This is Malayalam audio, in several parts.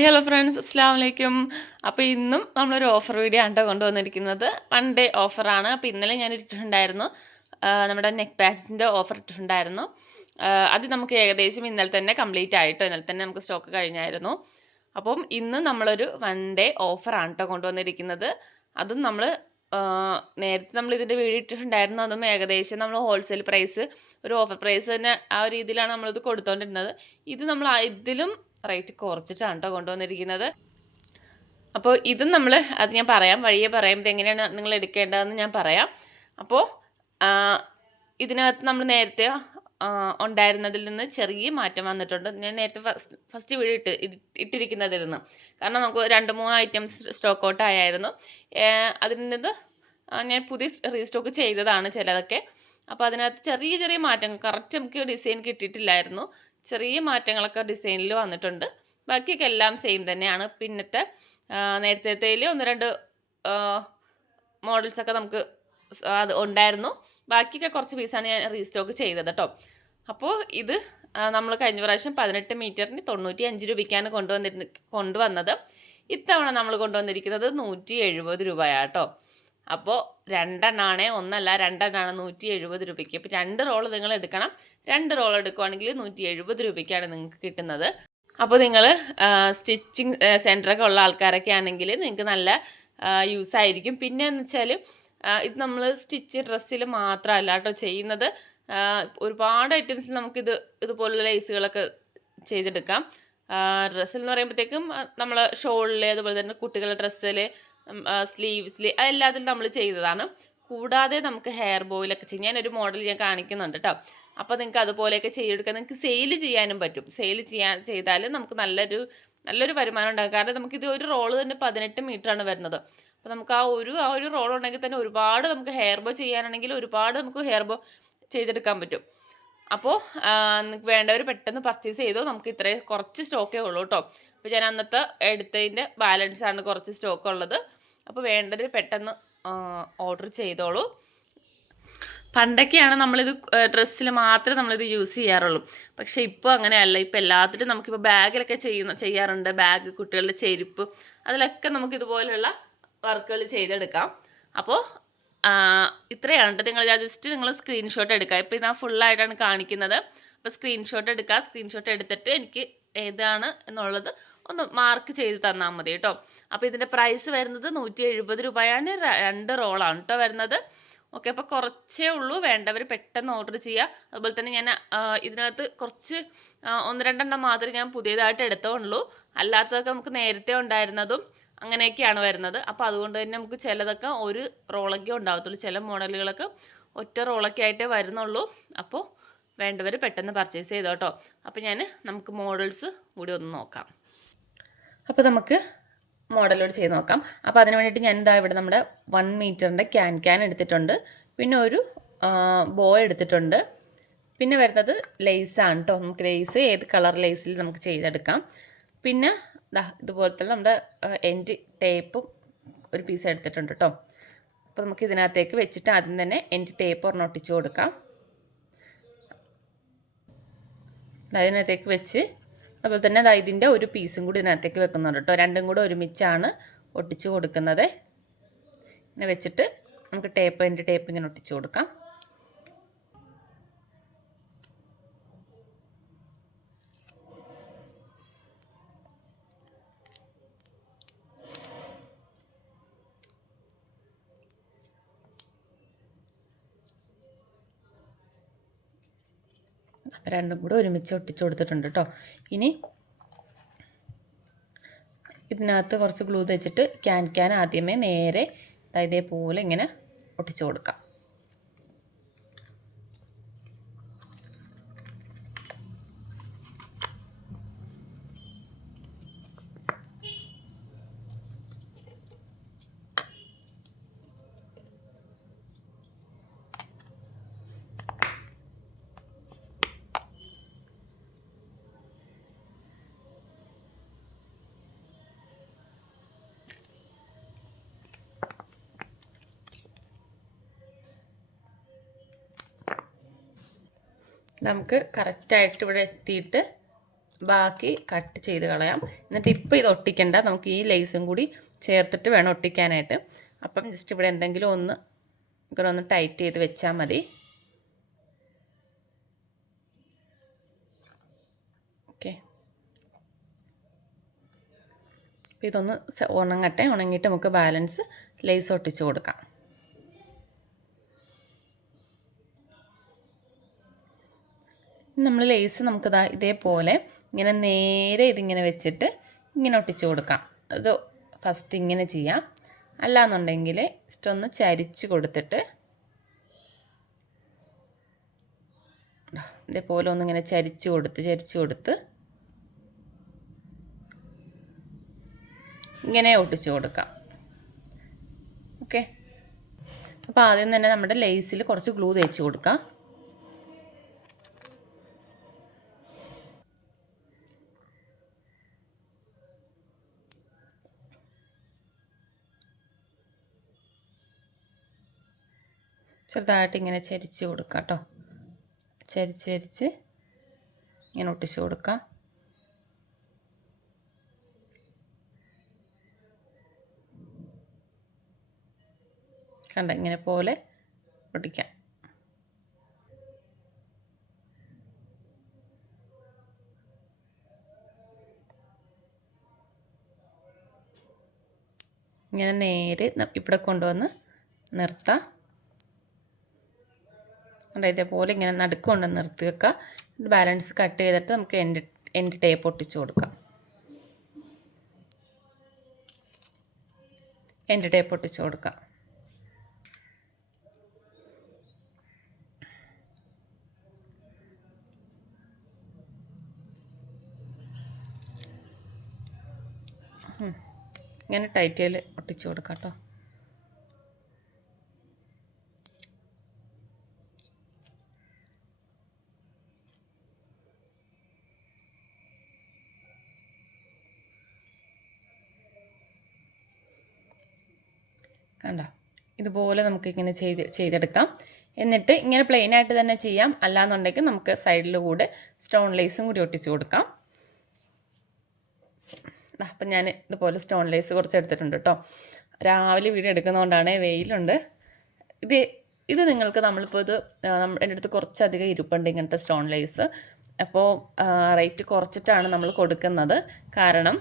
ഹായ് ഹലോ ഫ്രണ്ട്സ് അസ്സാം വലൈക്കും അപ്പോൾ ഇന്നും നമ്മളൊരു ഓഫർ വീഡിയോ ആണ് കൊണ്ടുവന്നിരിക്കുന്നത് വൺ ഡേ ഓഫറാണ് അപ്പോൾ ഇന്നലെ ഞാൻ ഇട്ടിട്ടുണ്ടായിരുന്നു. നമ്മുടെ നെക്ക് പാച്ചസിന്റെ ഓഫർ ഇട്ടിട്ടുണ്ടായിരുന്നു. അത് നമുക്ക് ഏകദേശം ഇന്നലെ തന്നെ കംപ്ലീറ്റ് ആയിട്ടോ. ഇന്നലെ തന്നെ നമുക്ക് സ്റ്റോക്ക് കഴിഞ്ഞായിരുന്നു. അപ്പം ഇന്ന് നമ്മളൊരു വൺ ഡേ ഓഫറാണ് കേട്ടോ കൊണ്ടുവന്നിരിക്കുന്നത്. അതും നമ്മൾ നേരത്തെ നമ്മൾ ഇതിന്റെ വീഡിയോ ഇട്ടിട്ടുണ്ടായിരുന്നു. അതും ഏകദേശം നമ്മൾ ഹോൾസെയിൽ പ്രൈസ് ഒരു ഓഫർ പ്രൈസ് തന്നെ ആ ഒരു രീതിയിലാണ് നമ്മളിത് കൊടുത്തുകൊണ്ടിരുന്നത് ഇത് നമ്മൾ ഇതിലും റേറ്റ് കുറച്ചിട്ടാണ് കേട്ടോ കൊണ്ടുവന്നിരിക്കുന്നത്. അപ്പോൾ ഇതും നമ്മൾ അത് ഞാൻ പറയാം വഴിയെ പറയാം ഇത് എങ്ങനെയാണ് നിങ്ങൾ എടുക്കേണ്ടതെന്ന് ഞാൻ പറയാം. അപ്പോൾ ഇതിനകത്ത് നമ്മൾ നേരത്തെ ഉണ്ടായിരുന്നതിൽ നിന്ന് ചെറിയ മാറ്റം വന്നിട്ടുണ്ട്. ഞാൻ നേരത്തെ ഫസ്റ്റ് ഫസ്റ്റ് വീഡിയോ ഇട്ട് ഇട്ട്- ഇട്ടിരിക്കുന്നതിൽ നിന്ന് കാരണം നമുക്ക് രണ്ട് മൂന്ന് ഐറ്റംസ് സ്റ്റോക്ക് ഔട്ട് ആയായിരുന്നു. അതിൽ നിന്ന് ഞാൻ പുതിയ റീസ്റ്റോക്ക് ചെയ്തതാണ് ചിലതൊക്കെ. അപ്പോൾ അതിനകത്ത് ചെറിയ ചെറിയ മാറ്റങ്ങൾ കറക്റ്റ് നമുക്ക് ഡിസൈൻ കിട്ടിയിട്ടില്ലായിരുന്നു. ചെറിയ മാറ്റങ്ങളൊക്കെ ഡിസൈനിൽ വന്നിട്ടുണ്ട്. ബാക്കിയൊക്കെ എല്ലാം സെയിം തന്നെയാണ്. പിന്നത്തെ നേരത്തേയിൽ ഒന്ന് രണ്ട് മോഡൽസൊക്കെ നമുക്ക് അത് ഉണ്ടായിരുന്നു. ബാക്കിയൊക്കെ കുറച്ച് പീസാണ് ഞാൻ റീസ്റ്റോക്ക് ചെയ്തത് കേട്ടോ അപ്പോൾ ഇത് നമ്മൾ കഴിഞ്ഞ പ്രാവശ്യം പതിനെട്ട് മീറ്ററിന് തൊണ്ണൂറ്റി അഞ്ച് രൂപയ്ക്കാണ് കൊണ്ടുവന്നിരുന്ന കൊണ്ടുവന്നത്. ഇത്തവണ നമ്മൾ കൊണ്ടുവന്നിരിക്കുന്നത് നൂറ്റി എഴുപത് രൂപയാട്ടോ അപ്പോൾ രണ്ടെണ്ണമാണ് ഒന്നല്ല രണ്ടെണ്ണാണ് നൂറ്റി എഴുപത് രൂപയ്ക്ക്. അപ്പോൾ രണ്ട് റോൾ നിങ്ങൾ എടുക്കണം. രണ്ട് റോൾ എടുക്കുവാണെങ്കിൽ നൂറ്റി എഴുപത് രൂപയ്ക്കാണ് നിങ്ങൾക്ക് കിട്ടുന്നത്. അപ്പോൾ നിങ്ങൾ സ്റ്റിച്ചിങ് സെന്ററൊക്കെ ഉള്ള ആൾക്കാരൊക്കെ ആണെങ്കിൽ നിങ്ങൾക്ക് നല്ല യൂസ് ആയിരിക്കും. പിന്നെ എന്ന് വെച്ചാൽ ഇത് നമ്മൾ സ്റ്റിച്ച് ഡ്രസ്സിൽ മാത്രമല്ല കേട്ടോ ചെയ്യുന്നത്. ഒരുപാട് ഐറ്റംസിൽ നമുക്കിത് ഇതുപോലുള്ള ലേസുകളൊക്കെ ചെയ്തെടുക്കാം. ഡ്രസ്സിൽ എന്ന് പറയുമ്പോഴത്തേക്കും നമ്മൾ ഷോളിൽ അതുപോലെ തന്നെ കുട്ടികളുടെ ഡ്രസ്സിൽ സ്ലീവ്സിൽ എല്ലാത്തിലും നമ്മൾ ചെയ്തതാണ്. കൂടാതെ നമുക്ക് ഹെയർ ബോയിലൊക്കെ ചെയ്യും. ഞാനൊരു മോഡൽ ഞാൻ കാണിക്കുന്നുണ്ട് കേട്ടോ അപ്പോൾ നിങ്ങൾക്ക് അതുപോലെയൊക്കെ ചെയ്തെടുക്കാൻ നിങ്ങൾക്ക് സെയിൽ ചെയ്യാനും പറ്റും. സെയിൽ ചെയ്യാൻ ചെയ്താൽ നമുക്ക് നല്ലൊരു നല്ലൊരു വരുമാനം ഉണ്ടാകും. കാരണം നമുക്കിത് ഒരു റോൾ തന്നെ പതിനെട്ട് മീറ്ററാണ് വരുന്നത്. അപ്പോൾ നമുക്ക് ആ ഒരു ആ ഒരു റോൾ ഉണ്ടെങ്കിൽ തന്നെ ഒരുപാട് നമുക്ക് ഹെയർ ബോ ചെയ്യാനാണെങ്കിൽ ഒരുപാട് നമുക്ക് ഹെയർ ബോ ചെയ്തെടുക്കാൻ പറ്റും. അപ്പോൾ നിങ്ങൾക്ക് വേണ്ടവർ പെട്ടെന്ന് പർച്ചേസ് ചെയ്തോ നമുക്ക് ഇത്രയും കുറച്ച് സ്റ്റോക്കേ ഉള്ളൂ കേട്ടോ അപ്പോൾ ഞാൻ അന്നത്തെ എടുത്തതിന്റെ ബാലൻസാണ് കുറച്ച് സ്റ്റോക്ക് ഉള്ളത്. അപ്പോൾ വേണ്ടത് പെട്ടെന്ന് ഓർഡർ ചെയ്തോളൂ. പണ്ടൊക്കെയാണ് നമ്മളിത് ഡ്രസ്സിൽ മാത്രമേ നമ്മളിത് യൂസ് ചെയ്യാറുള്ളൂ. പക്ഷേ ഇപ്പോൾ അങ്ങനെയല്ല. ഇപ്പോൾ എല്ലാത്തിലും നമുക്കിപ്പോൾ ബാഗിലൊക്കെ ചെയ്യുന്ന ചെയ്യാറുണ്ട്. ബാഗ് കുട്ടികളുടെ ചെരുപ്പ് അതിലൊക്കെ നമുക്ക് ഇതുപോലുള്ള വർക്കുകൾ ചെയ്തെടുക്കാം അപ്പോൾ ഇത്രയാണ് കേട്ടോ നിങ്ങൾ ജസ്റ്റ് നിങ്ങൾ സ്ക്രീൻഷോട്ട് എടുക്കുക ഇപ്പോൾ ഞാൻ ഫുള്ളായിട്ടാണ് കാണിക്കുന്നത്. അപ്പോൾ സ്ക്രീൻഷോട്ട് എടുക്കുക സ്ക്രീൻഷോട്ട് എടുത്തിട്ട് എനിക്ക് ഏതാണ് എന്നുള്ളത് ഒന്ന് മാർക്ക് ചെയ്ത് തന്നാൽ മതി കേട്ടോ അപ്പോൾ ഇതിന്റെ പ്രൈസ് വരുന്നത് നൂറ്റി എഴുപത് രൂപയാണ് രണ്ട് റോളാണ് കേട്ടോ വരുന്നത്. ഓക്കെ അപ്പോൾ കുറച്ചേ ഉള്ളൂ. വേണ്ടവർ പെട്ടെന്ന് ഓർഡർ ചെയ്യുക അതുപോലെ തന്നെ ഞാൻ ഇതിനകത്ത് കുറച്ച് ഒന്ന് രണ്ടെണ്ണം മാത്രമേ ഞാൻ പുതിയതായിട്ട് എടുത്തോളൂ അല്ലാത്തതൊക്കെ നമുക്ക് നേരത്തെ ഉണ്ടായിരുന്നതും അങ്ങനെയൊക്കെയാണ് വരുന്നത്. അപ്പോൾ അതുകൊണ്ട് തന്നെ നമുക്ക് ചിലതൊക്കെ ഒരു റോളൊക്കെ ഉണ്ടാവത്തുള്ളൂ. ചില മോഡലുകളൊക്കെ ഒറ്റ റോളൊക്കെ ആയിട്ടേ വരുന്നുള്ളൂ. അപ്പോൾ വേണ്ടവർ പെട്ടെന്ന് പർച്ചേസ് ചെയ്തോട്ടോ അപ്പോൾ ഞാൻ നമുക്ക് മോഡൽസ് കൂടി ഒന്ന് നോക്കാം. അപ്പോൾ നമുക്ക് മോഡലോട് ചെയ്ത് നോക്കാം. അപ്പോൾ അതിന് വേണ്ടിയിട്ട് ഞാൻ എന്താ ഇവിടെ നമ്മുടെ വൺ മീറ്ററിന്റെ ക്യാൻ ക്യാൻ എടുത്തിട്ടുണ്ട്. പിന്നെ ഒരു ബോ എടുത്തിട്ടുണ്ട്. പിന്നെ വരുന്നത് ലെയ്സാണ് കേട്ടോ നമുക്ക് ലേസ് ഏത് കളർ ലെയ്സിൽ നമുക്ക് ചെയ്തെടുക്കാം. പിന്നെ ദാ ഇതുപോലത്തെ നമ്മുടെ എൻഡ് ടേപ്പും ഒരു പീസ് എടുത്തിട്ടുണ്ട് കേട്ടോ അപ്പോൾ നമുക്ക് ഇതിനകത്തേക്ക് വെച്ചിട്ട് ആദ്യം തന്നെ എൻഡ് ടേപ്പ് ഒരെണ്ണം ഒട്ടിച്ചു കൊടുക്കാം. അതിനകത്തേക്ക് വെച്ച് അതുപോലെ തന്നെ ദാ ഇതിന്റെ ഒരു പീസും കൂടി ഇതിനകത്തേക്ക് വെക്കുന്നുണ്ട് കേട്ടോ. രണ്ടും കൂടെ ഒരുമിച്ചാണ് ഒട്ടിച്ച് കൊടുക്കുന്നത്. ഇങ്ങനെ വെച്ചിട്ട് നമുക്ക് ടേപ്പ് അതിന്റെ ടേപ്പ് ഇങ്ങനെ ഒട്ടിച്ച് കൊടുക്കാം. രണ്ടും കൂടെ ഒരുമിച്ച് ഒട്ടിച്ചു കൊടുത്തിട്ടുണ്ട് കേട്ടോ ഇനി ഇതിനകത്ത് കുറച്ച് ഗ്ലൂ തേച്ചിട്ട് ക്യാൻ ക്യാൻ ആദ്യമേ നേരെ ഇതേപോലെ ഇങ്ങനെ ഒട്ടിച്ചു കൊടുക്കാം. നമുക്ക് കറക്റ്റായിട്ട് ഇവിടെ എത്തിയിട്ട് ബാക്കി കട്ട് ചെയ്ത് കളയാം. എന്നിട്ട് ഇപ്പോൾ ഇത് ഒട്ടിക്കണ്ട. നമുക്ക് ഈ ലേസും കൂടി ചേർത്തിട്ട് വേണം ഒട്ടിക്കാനായിട്ട്. അപ്പം ജസ്റ്റ് ഇവിടെ എന്തെങ്കിലും ഒന്ന് ഇങ്ങനെ ഒന്ന് ടൈറ്റ് ചെയ്ത് വെച്ചാൽ മതി. ഓക്കെ ഇതൊന്ന് ഉണങ്ങട്ടെ. ഉണങ്ങിയിട്ട് നമുക്ക് ബാലൻസ് ലേസ് ഒട്ടിച്ച് കൊടുക്കാം. നമ്മൾ ലേസ് നമുക്കിതാ ഇതേപോലെ ഇങ്ങനെ നേരെ ഇതിങ്ങനെ വെച്ചിട്ട് ഇങ്ങനെ ഒട്ടിച്ചു കൊടുക്കാം. അത് ഫസ്റ്റ് ഇങ്ങനെ ചെയ്യാം. അല്ലാന്നുണ്ടെങ്കിൽ ജസ്റ്റ് ഒന്ന് ചരിച്ച് കൊടുത്തിട്ട് ഇതേപോലെ ഒന്നിങ്ങനെ ചരിച്ച് കൊടുത്ത് ചരിച്ച് കൊടുത്ത് ഇങ്ങനെ ഒട്ടിച്ച് കൊടുക്കാം. ഓക്കെ അപ്പോൾ ആദ്യം തന്നെ നമ്മുടെ ലേസിൽ കുറച്ച് ഗ്ലൂ തേച്ച് കൊടുക്കാം. ചെറുതായിട്ട് ഇങ്ങനെ ചരിച്ച് കൊടുക്കുക കേട്ടോ ചരിച്ച് ചരിച്ച് ഇങ്ങനെ ഒട്ടിച്ച് കൊടുക്കാം. കണ്ട? ഇങ്ങനെ പോലെ ഒട്ടിക്കാം. ഇങ്ങനെ നേരെ ഇവിടെ കൊണ്ടുവന്ന് നിർത്താം. കണ്ടോ? ഇതേപോലെ ഇങ്ങനെ നടുക്ക് കൊണ്ട് നിർത്തി വെക്കുക ബാലൻസ് കട്ട് ചെയ്തിട്ട് നമുക്ക് എൻഡ് എൻഡ് ടേപ്പ് ഒട്ടിച്ച് കൊടുക്കാം. എൻഡ് ടേപ്പ് ഒട്ടിച്ച് കൊടുക്കാം. ഇങ്ങനെ ടൈറ്റയിൽ ഒട്ടിച്ചു കൊടുക്കാം കേട്ടോ കണ്ടോ ഇതുപോലെ നമുക്കിങ്ങനെ ചെയ്ത് ചെയ്തെടുക്കാം. എന്നിട്ട് ഇങ്ങനെ പ്ലെയിൻ ആയിട്ട് തന്നെ ചെയ്യാം. അല്ലാന്നുണ്ടെങ്കിൽ നമുക്ക് സൈഡിൽ കൂടെ സ്റ്റോൺ ലേസും കൂടി ഒട്ടിച്ച് കൊടുക്കാം. അപ്പം ഞാൻ ഇതുപോലെ സ്റ്റോൺ ലേസ് കുറച്ച് എടുത്തിട്ടുണ്ട് കേട്ടോ. രാവിലെ വീഡിയോ എടുക്കുന്നതുകൊണ്ടാണ് വെയിലുണ്ട്. ഇത് ഇത് നിങ്ങൾക്ക് നമ്മളിപ്പോൾ ഇത് എന്റെ അടുത്ത് കുറച്ചധികം ഇരിപ്പുണ്ട് ഇങ്ങനത്തെ സ്റ്റോൺ ലേസ് അപ്പോൾ റേറ്റ് കുറച്ചിട്ടാണ് നമ്മൾ കൊടുക്കുന്നത്. കാരണം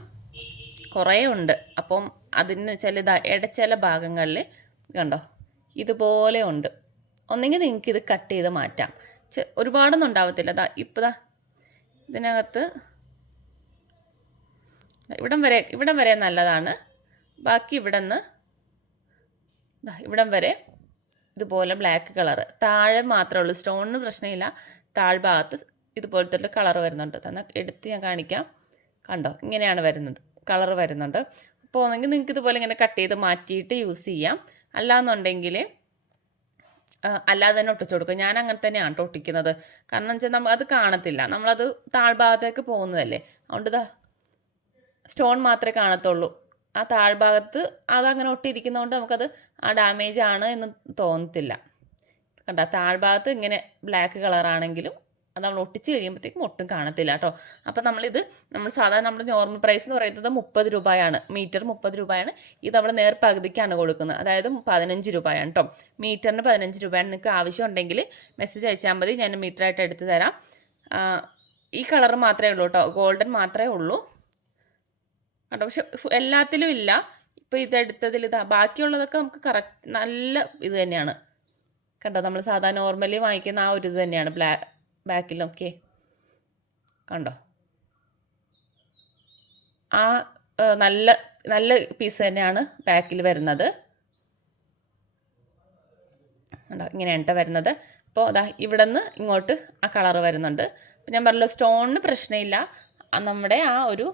കുറേ ഉണ്ട്. അപ്പം അതിന് ചില ഇതാ ഇടച്ചില ഭാഗങ്ങളിൽ കണ്ടോ? ഇതുപോലെ ഉണ്ട്. ഒന്നെങ്കിൽ നിങ്ങൾക്ക് ഇത് കട്ട് ചെയ്ത് മാറ്റാം. ഒരുപാടൊന്നും ഉണ്ടാവത്തില്ല. ദാ ഇപ്പോൾ ദാ ഇതിനകത്ത് ഇവിടം വരെ ഇവിടം വരെ നല്ലതാണ്. ബാക്കി ഇവിടെ നിന്ന് ഇവിടം വരെ ഇതുപോലെ ബ്ലാക്ക് കളറ് താഴെ മാത്രമേ ഉള്ളൂ. സ്റ്റോണിന് പ്രശ്നമില്ല. താഴ്ഭാഗത്ത് ഇതുപോലത്തെ ഒരു കളർ വരുന്നുണ്ട്. എന്നാൽ എടുത്ത് ഞാൻ കാണിക്കാം. കണ്ടോ? ഇങ്ങനെയാണ് വരുന്നത്. കളർ വരുന്നുണ്ട്. അപ്പോൾ ഒന്നെങ്കിൽ നിങ്ങൾക്ക് ഇതുപോലെ ഇങ്ങനെ കട്ട് ചെയ്ത് മാറ്റിയിട്ട് യൂസ് ചെയ്യാം. അല്ലാന്നുണ്ടെങ്കിൽ അല്ലാതെ തന്നെ ഒട്ടിച്ചു കൊടുക്കും. ഞാൻ അങ്ങനെ തന്നെയാണ് കേട്ടോ ഒട്ടിക്കുന്നത്. കാരണം വെച്ചാൽ നമ്മൾ അത് കാണത്തില്ല. നമ്മളത് താഴ്ഭാഗത്തേക്ക് പോകുന്നതല്ലേ. അതുകൊണ്ട് ഇതാ സ്റ്റോൺ മാത്രമേ കാണത്തുള്ളൂ. ആ താഴ്ഭാഗത്ത് അതങ്ങനെ ഒട്ടിയിരിക്കുന്നതുകൊണ്ട് നമുക്കത് ആ ഡാമേജ് ആണ് എന്ന് തോന്നത്തില്ല. കണ്ട താഴ്ഭാഗത്ത് ഇങ്ങനെ ബ്ലാക്ക് കളറാണെങ്കിലും അത് നമ്മൾ ഒട്ടിച്ച് കഴിയുമ്പോഴത്തേക്കും ഒട്ടും കാണത്തില്ല കേട്ടോ. അപ്പോൾ നമ്മളിത് നമ്മൾ സാധാരണ നമ്മുടെ നോർമൽ പ്രൈസ് എന്ന് പറയുന്നത് മുപ്പത് രൂപയാണ്. മീറ്റർ മുപ്പത് രൂപയാണ്. ഇത് നമ്മൾ നേർ പകുതിക്കാണ് കൊടുക്കുന്നത്. അതായത് പതിനഞ്ച് രൂപയാണ് കേട്ടോ മീറ്ററിന് പതിനഞ്ച് രൂപയാണ്. നിങ്ങൾക്ക് ആവശ്യമുണ്ടെങ്കിൽ മെസ്സേജ് അയച്ചാൽ മതി. ഞാൻ മീറ്ററായിട്ട് എടുത്ത് തരാം. ഈ കളർ മാത്രമേ ഉള്ളൂ കേട്ടോ ഗോൾഡൻ മാത്രമേ ഉള്ളൂ. കേട്ടോ പക്ഷെ എല്ലാത്തിലും ഇല്ല. ഇപ്പോൾ ഇതെടുത്തതിൽ ഇതാ ബാക്കിയുള്ളതൊക്കെ നമുക്ക് കറക്റ്റ് നല്ല ഇത് തന്നെയാണ്. കണ്ടോ? നമ്മൾ സാധാരണ നോർമലി വാങ്ങിക്കുന്ന ആ ഒരു ഇത് തന്നെയാണ്. ബ്ലാ ബാക്കിലൊക്കെ കണ്ടോ? ആ നല്ല നല്ല പീസ് തന്നെയാണ് ബാക്കിൽ വരുന്നത്. കണ്ടോ? ഇങ്ങനെയാണ് വരുന്നത്. അപ്പോൾ അതാ ഇവിടെ നിന്ന് ഇങ്ങോട്ട് ആ കളർ വരുന്നുണ്ട്. അപ്പം ഞാൻ പറഞ്ഞല്ലോ സ്റ്റോണിന് പ്രശ്നമില്ല. നമ്മുടെ ആ ഒരു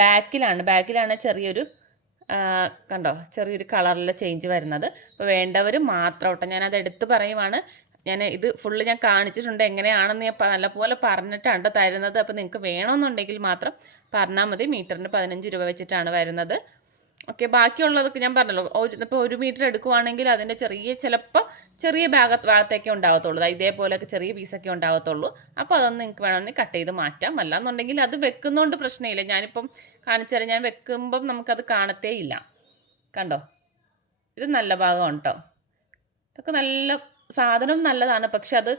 ബാക്കിലാണ്. ബാക്കിലാണ് ചെറിയൊരു കണ്ടോ? ചെറിയൊരു കളറിലെ ചേഞ്ച് വരുന്നത്. അപ്പോൾ വേണ്ടവർ മാത്രം കേട്ടോ ഞാനത് എടുത്ത് പറയുവാണ്. ഞാൻ ഇത് ഫുള്ള് ഞാൻ കാണിച്ചിട്ടുണ്ട്. എങ്ങനെയാണെന്ന് ഞാൻ നല്ലപോലെ പറഞ്ഞിട്ടാണ് ട്ടോ തരുന്നത്. അപ്പോൾ നിങ്ങൾക്ക് വേണമെന്നുണ്ടെങ്കിൽ മാത്രം പറഞ്ഞാൽ മതി. മീറ്ററിന് പതിനഞ്ച് രൂപ വെച്ചിട്ടാണ് വരുന്നത്. ഓക്കെ ബാക്കിയുള്ളതൊക്കെ ഞാൻ പറഞ്ഞല്ലോ. ഒരു ഇപ്പോൾ ഒരു മീറ്റർ എടുക്കുവാണെങ്കിൽ അതിന്റെ ചെറിയ ചിലപ്പോൾ ചെറിയ ഭാഗ ഭാഗത്തേക്കേ ഉണ്ടാകത്തുള്ളൂ ഇതേപോലെയൊക്കെ ചെറിയ പീസൊക്കെ ഉണ്ടാകത്തുള്ളൂ അപ്പോൾ അതൊന്നും നിങ്ങൾക്ക് വേണമെങ്കിൽ കട്ട് ചെയ്ത് മാറ്റാം. അല്ലാന്നുണ്ടെങ്കിൽ അത് വെക്കുന്നതുകൊണ്ട് പ്രശ്നമില്ല ഞാനിപ്പം കാണിച്ചാൽ ഞാൻ വെക്കുമ്പം നമുക്കത് കാണത്തേ ഇല്ല. കണ്ടോ? ഇത് നല്ല ഭാഗമാണ് കേട്ടോ ഇതൊക്കെ നല്ല സാധനം നല്ലതാണ്. പക്ഷെ അത്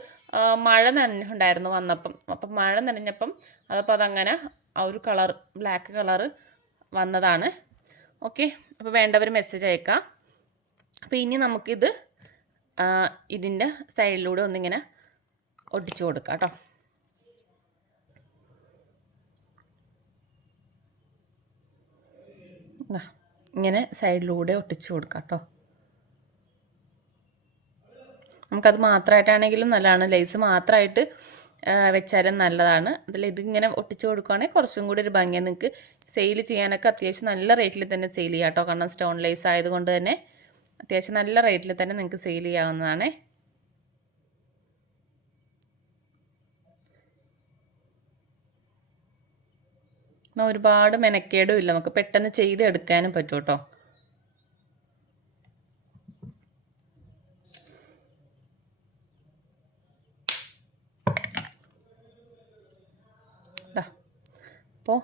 മഴ നനഞ്ഞിട്ടുണ്ടായിരുന്നു വന്നപ്പം. അപ്പം മഴ നനഞ്ഞപ്പം അതപ്പോൾ അതങ്ങനെ ആ ഒരു കളർ ബ്ലാക്ക് കളർ വന്നതാണ്. ഓക്കെ. അപ്പോൾ വേണ്ടവർ മെസ്സേജ് അയക്കാം. അപ്പോൾ ഇനി നമുക്കിത് ഇതിന്റെ സൈഡിലൂടെ ഒന്നിങ്ങനെ ഒട്ടിച്ചു കൊടുക്കാം കേട്ടോ. ഇങ്ങനെ സൈഡിലൂടെ ഒട്ടിച്ചു കൊടുക്കാം കേട്ടോ. നമുക്കത് മാത്രമായിട്ടാണെങ്കിലും നല്ലതാണ്. ലേസ് മാത്രമായിട്ട് വെച്ചാലും നല്ലതാണ്. അതിൽ ഇതിങ്ങനെ ഒട്ടിച്ചു കൊടുക്കുകയാണെങ്കിൽ കുറച്ചും കൂടി ഒരു ഭംഗിയാണ് നിങ്ങൾക്ക് സെയിൽ ചെയ്യാനൊക്കെ അത്യാവശ്യം നല്ല റേറ്റിൽ തന്നെ സെയിൽ ചെയ്യാം കേട്ടോ. കാരണം സ്റ്റോൺ ലേസ് ആയതുകൊണ്ട് തന്നെ അത്യാവശ്യം നല്ല റേറ്റിൽ തന്നെ നിങ്ങൾക്ക് സെയിൽ ചെയ്യാവുന്നതാണ്. ഒരുപാട് മെനക്കേടും ഇല്ല. നമുക്ക് പെട്ടെന്ന് ചെയ്തെടുക്കാനും പറ്റും കേട്ടോ ദാ അപ്പോൾ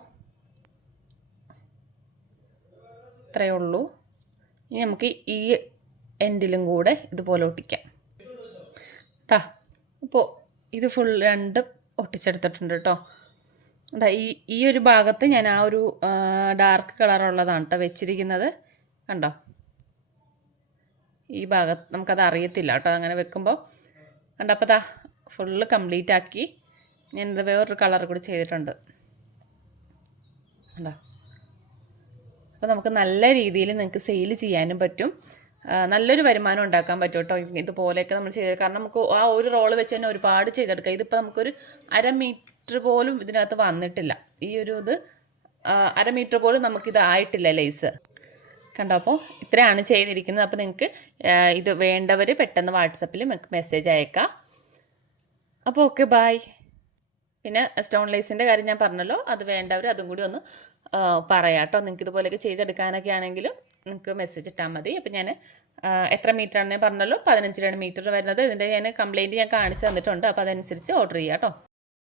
ഇത്രയേ ഉള്ളൂ. ഇനി നമുക്ക് ഈ എൻഡിലും കൂടെ ഇതുപോലെ ഒട്ടിക്കാം. താ അപ്പോൾ ഇത് ഫുൾ രണ്ട് ഒട്ടിച്ചെടുത്തിട്ടുണ്ട് കേട്ടോ അതാ ഈ ഈ ഒരു ഭാഗത്ത് ഞാൻ ആ ഒരു ഡാർക്ക് കളറുള്ളതാണ് കേട്ടോ വെച്ചിരിക്കുന്നത്. കണ്ടോ? ഈ ഭാഗത്ത് നമുക്കത് അറിയത്തില്ല കേട്ടോ അങ്ങനെ വെക്കുമ്പോൾ കണ്ടോ അപ്പോൾ ദാ ഫുള്ള് കംപ്ലീറ്റ് ആക്കി. ഞാനിത് വേറൊരു കളർ കൂടി ചെയ്തിട്ടുണ്ട്. കണ്ടോ? അപ്പോൾ നമുക്ക് നല്ല രീതിയിൽ നിങ്ങൾക്ക് സെയിൽ ചെയ്യാനും പറ്റും. നല്ലൊരു വരുമാനം ഉണ്ടാക്കാൻ പറ്റും കേട്ടോ ഇതുപോലെയൊക്കെ നമ്മൾ ചെയ്ത് കാരണം നമുക്ക് ആ ഒരു റോൾ വെച്ച് തന്നെ ഒരുപാട് ചെയ്തെടുക്കാം. ഇതിപ്പോൾ നമുക്കൊരു അര മീറ്റർ പോലും ഇതിനകത്ത് വന്നിട്ടില്ല. ഈ ഒരു ഇത് അര മീറ്റർ പോലും നമുക്കിത് ആയിട്ടില്ല ലേസ് കണ്ടോ? അപ്പോൾ ഇത്രയാണ് ചെയ്തിരിക്കുന്നത്. അപ്പോൾ നിങ്ങൾക്ക് ഇത് വേണ്ടവർ പെട്ടെന്ന് വാട്സപ്പിൽ മെസ്സേജ് അയക്കാം. അപ്പോൾ ഓക്കെ ബായ് പിന്നെ സ്റ്റോൺ ലൈസിന്റെ കാര്യം ഞാൻ പറഞ്ഞല്ലോ. അത് വേണ്ടവർ അതും കൂടി ഒന്ന് പറയാം കേട്ടോ. നിങ്ങൾക്ക് ഇതുപോലെയൊക്കെ ചെയ്തെടുക്കാനൊക്കെ ആണെങ്കിലും നിങ്ങൾക്ക് മെസ്സേജ് ഇട്ടാൽ മതി. അപ്പം ഞാൻ എത്ര മീറ്റർ ആണെന്ന് പറഞ്ഞല്ലോ. പതിനഞ്ചിലാണ് മീറ്റർ വരുന്നത്. ഇതിന്റെ ഞാൻ കംപ്ലയിന്റ് ഞാൻ കാണിച്ചു തന്നിട്ടുണ്ട്. അപ്പോൾ അതനുസരിച്ച് ഓർഡർ ചെയ്യാം കേട്ടോ.